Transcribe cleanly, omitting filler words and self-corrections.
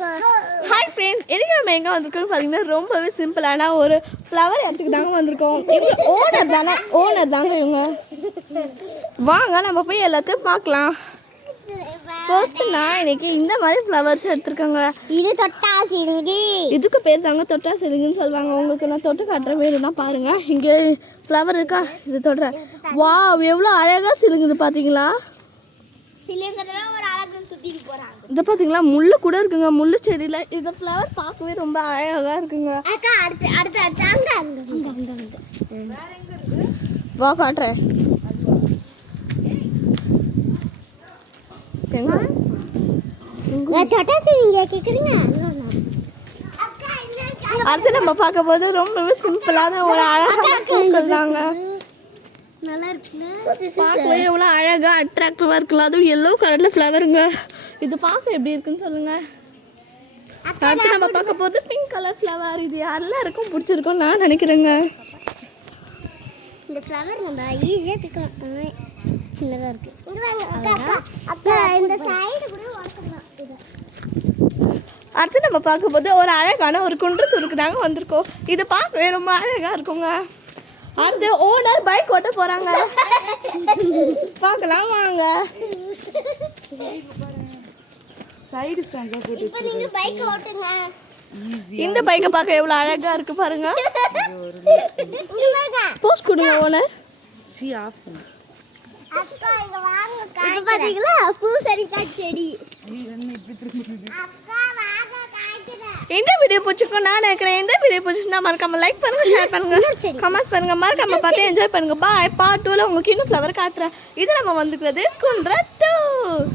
Hi friends, இன்னைக்கு நம்ம எங்கே வந்திருக்கோம்னு பார்த்தீங்கன்னா ரொம்பவே சிம்பிளான ஒரு ஃப்ளவர் இடத்துக்கு தாங்க வந்திருக்கோம். இவங்க ஓனர் தாங்க இவங்க. வாங்க நம்ம போய் எல்லாத்தையும் பார்க்கலாம். ஃபர்ஸ்ட் நான் இன்னைக்கு இந்த மாதிரி ஃப்ளவர்ஸ் எடுத்துருக்காங்க. இது தொட்டா சிலுங்கி. இதுக்கு பேர் தாங்க தொட்டா சிலுங்குன்னு சொல்லுவாங்க. உங்களுக்கு நான் தொட்டு காட்டுற வேணும்னா பாருங்க. இங்கே ஃப்ளவர் இருக்கா, இது தொடுறேன். வாவ், எவ்வளோ அழகாக சிலுங்குது பார்த்தீங்களா? இதை பார்த்தீங்களா, முள்ளு கூட இருக்குங்க. முள்ளு செடியில் இந்த ஃப்ளவர் பார்க்கவே ரொம்ப அழகாக இருக்குங்க. வா காட்டுறேன். அடுத்து நம்ம பார்க்க போது ரொம்பவே சிம்பிளான ஒரு அழகான பூக்கள் தாங்க. பார்க்கவே எவ்வளோ அழகாக அட்ராக்டிவாக இருக்குல்ல. அதுவும் எல்லோ கலரில் ஃப்ளவருங்க. இது பார்க்க எப்படி இருக்குன்னு சொல்லுங்க. அடுத்து நம்ம பார்க்க போது பிங்க் கலர் ஃப்ளவர். இது எல்லாருக்கும் பிடிச்சிருக்கும் நான் நினைக்கிறேங்க. இந்த ஃப்ளவர் நம்ம ஈஸியாக பிக்கலாம். சின்னதாக இருக்கு. இந்த சைடு கூட வளர்க்கலாம். அடுத்து நம்ம பார்க்க போது ஒரு அழகான ஒரு குன்றத்தூருக்கு தாங்க வந்திருக்கோம். இது பார்க்கவே ரொம்ப அழகாக இருக்குங்க. அடுத்து ஓனர் பைக் ஓட்ட போகிறாங்க. பார்க்கலாம் வாங்க. சைடு ஸ்டாண்ட்ல போட்டு பைக் ஓட்டுங்க. இந்த பைக்கை பார்க்க எவ்வளோ அழகாக இருக்கு பாருங்க. போஸ்ட் கொடுங்க ஓனர். சி ஆஃப் அக்கா இங்க வாங்க. இப்ப பாத்தீங்களா பூசரிக்கா செடி. அக்கா வாங்க காய்க்குறேன். இந்த வீடியோ பிடிச்சிருக்கும் நான் நினைக்கிறேன். இந்த வீடியோ பிடிச்சிருந்தா மறக்காம லைக் பண்ணுங்க, ஷேர் பண்ணுங்க, கமெண்ட் பண்ணுங்க, மறக்காம பார்த்து என்ஜாய் பண்ணுங்க. பாய். பார்ட் 2ல உங்களுக்கு இன்னும் ஃப்ளவர் காட்டுறேன். இது நம்ம வந்துக்கிறது குன்றத்தூர்.